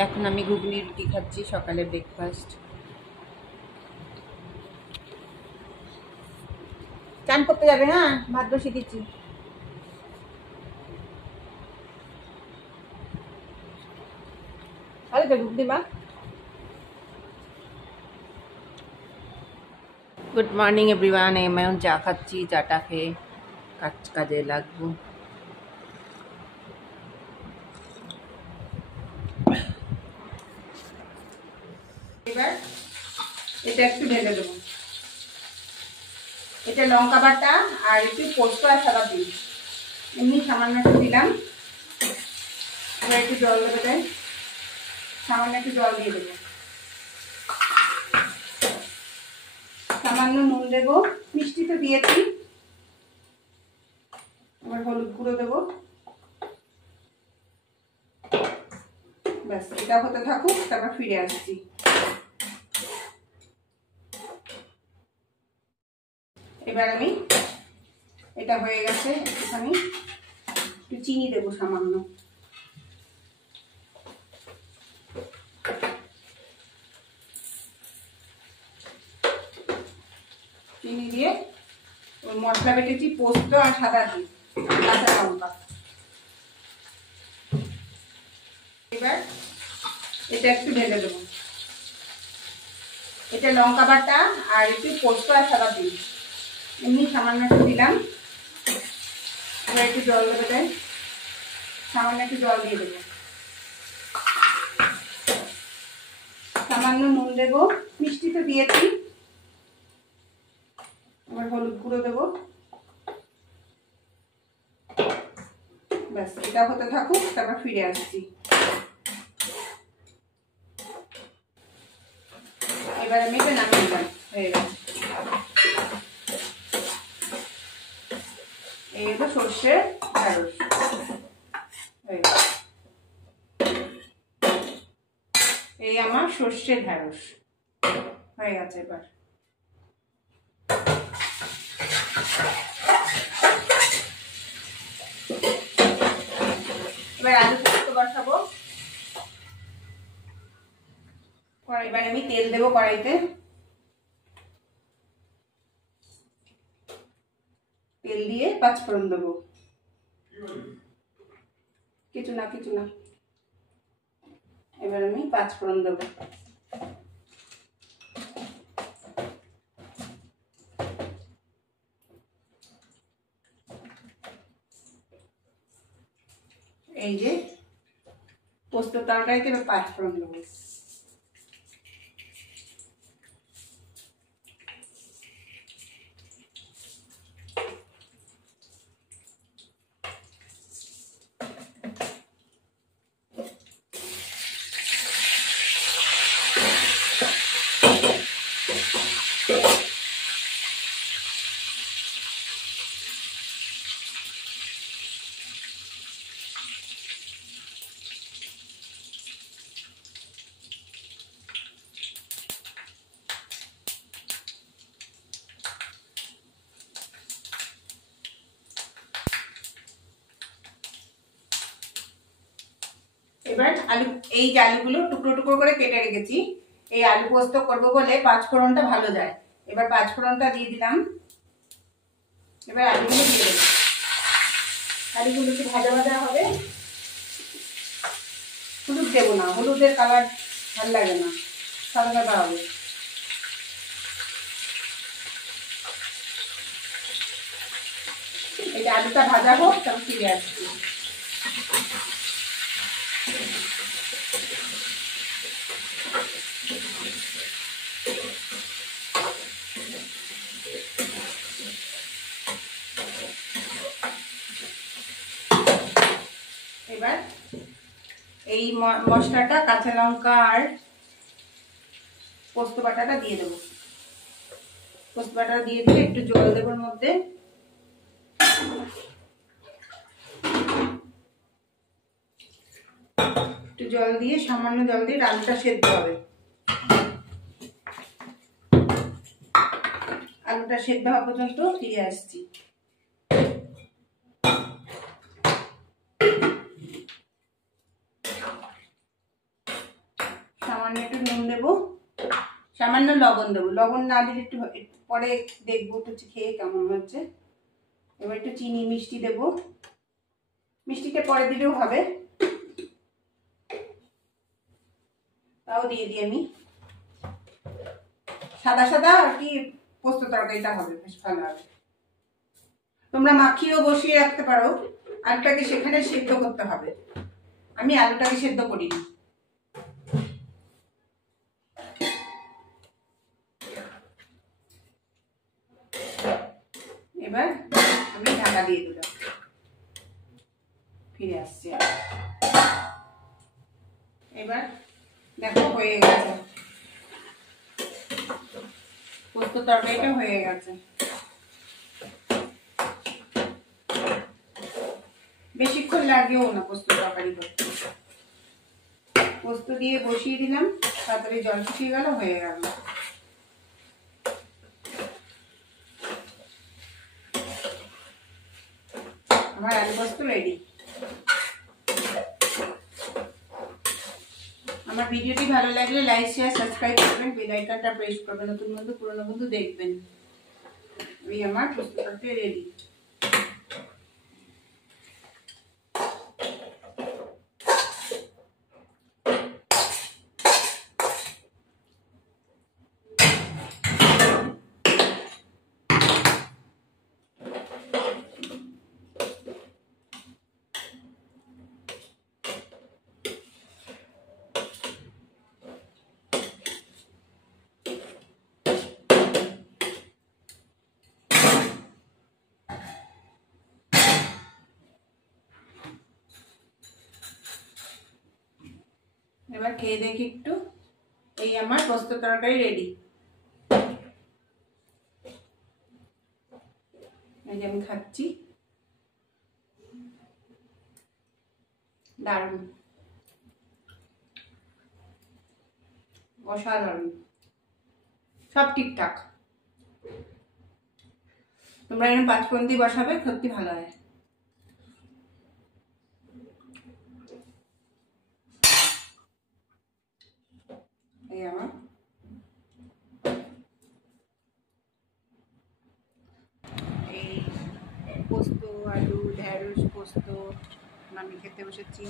এখন আমি ঘুগনি রুটি খাচ্ছি, সকালে ব্রেকফাস্ট। চান করতে যাবে? হ্যাঁ, ভাত বসিয়ে দিচ্ছি। ভালো তো ঘুগনি মা। Good morning everyone. আমি এখন চা খাচ্ছি, চাটা খেয়ে কাজে লাগবো। এবার এটা একটু ঢেলে দেবো। এটা লঙ্কা বাটা আর একটু পোস্ত আর সাদা দিই, এমনি সামান্য একটু দিলাম। এবার একটু জল দেবে, তাই সামান্য একটু জল দিয়ে দেবো। সামান্য নুন দেবো, মিষ্টি তো দিয়েছি। এবার হলুদ গুঁড়ো দেবো। ব্যাস, এটা হতে থাকুক, তারপর ফিরে আসছি। এবার আমি এটা হয়ে গেছে, একটুখানি একটু চিনি দেবো সামান্য। চিনি দিয়ে ওই মশলা বেটেছি, পোস্ত আর সাদা দিই, কাঁচা লঙ্কা। এবার এটা একটু ঢেলে দেবো। এটা লঙ্কা বাটা আর একটু পোস্ত আর সাদা দিই, এমনি সামান্য একটু দিলাম। এবার একটু জল দেবে, তাই সামান্য একটু জল দিয়ে দেবো। সামান্য নুন দেবো, মিষ্টি তো দিয়েছি। এবার হলুদ গুঁড়ো দেবো। ব্যাস, এটা হতে থাকুক, তারপর ফিরে আসছি। এবার আমি এটা নামিয়ে দিলাম, হয়ে গেছে। এই হলো সর্ষের ঢ্যাঁড়স, হয়ে গেছে। এই আমার সর্ষের ঢ্যাঁড়স হয়ে গেছে। এবার আলু পোস্ত বসাবো। এবার আমি তেল দেবো কড়াইতে। তেল দিয়ে পাঁচফোড়ন দেবো। কিছু না কিছু না। এবার আমি পাঁচফোড়ন দেবো। এই যে পোস্ত তরকারিতে এবার পাঁচফোড়ন দেবো। এবার আলু, এই যে আলুগুলো টুকরো টুকরো করে কেটে রেখেছি, এই আলু পোস্ত করবো বলে পাঁচফোড়নটা ভালো যায়। এবার পাঁচফোড়নটা দিয়ে দিলাম। এবার আলুগুলো দিয়ে দেবো। আলুগুলো একটু ভাজা ভাজা হবে। হলুদ দেবো না, হলুদের কালার ভালো লাগে না, সাদা সাদা হবে। এই যে আলুটা ভাজা হোক, তারপর ফিরে আসছি। এবার এই মশলাটা, কাঁচা লঙ্কা আর পোস্ত বাটাটা দিয়ে দেবো। পোস্ত বাটাটা দিয়ে দিয়ে একটু জল দেবো এর মধ্যে। একটু জল দিয়ে, সামান্য জল দিয়ে আলুটা সেদ্ধ হবে। আলুটা সেদ্ধ হওয়া পর্যন্ত ফিরে আসছি। সামান্য একটু নুন দেবো, সামান্য লবণ দেবো। লবণ না দিলে একটু পরে দেখবো একটু খেয়ে কেমন হচ্ছে। এবার একটু চিনি মিষ্টি দেবো, মিষ্টিটা পরে দিলেও হবে, তাও দিয়ে দিই আমি। সাদা সাদা আর কি পোস্ত তরকারিটা হবে, বেশ ভালো হবে। তোমরা মাখিয়েও বসিয়ে রাখতে পারো, আলুটাকে সেখানে সেদ্ধ করতে হবে। আমি আলুটাকে সেদ্ধ করিনি। এবার আমি ঢাকা দিয়ে দিলাম, ফিরে আসছি। এবার দেখো হয়ে গেছে, পোস্ত তরকারিটা হয়ে গেছে। বেশিক্ষণ লাগেও না পোস্ত তরকারি করতে। পোস্ত দিয়ে বসিয়ে দিলাম, তাড়াতাড়ি জল শুকিয়ে গেল, হয়ে গেল। আমার আলু পোস্ত রেডি। আমার ভিডিওটি ভালো লাগলে লাইক শেয়ার সাবস্ক্রাইব করবেন, বেল আইকনটা প্রেস করবেন। নতুন বন্ধু পুরনো বন্ধু দেখবেন। এই আমার পোস্ত তরকারি রেডি। এবার খেয়ে দেখি একটু। এই আমার পোস্ত তরকারি রেডি। এই যে আমি খাচ্ছি, দারুণ, অসাধারণ, সব ঠিকঠাক। তোমরা এরকম পাঁচফোড়ন দিয়ে বসাবে, সত্যি ভালো হয়। এই আমার এই পোস্ত, আলু, ঢেঁড়স পোস্ত আমি খেতে বসেছি।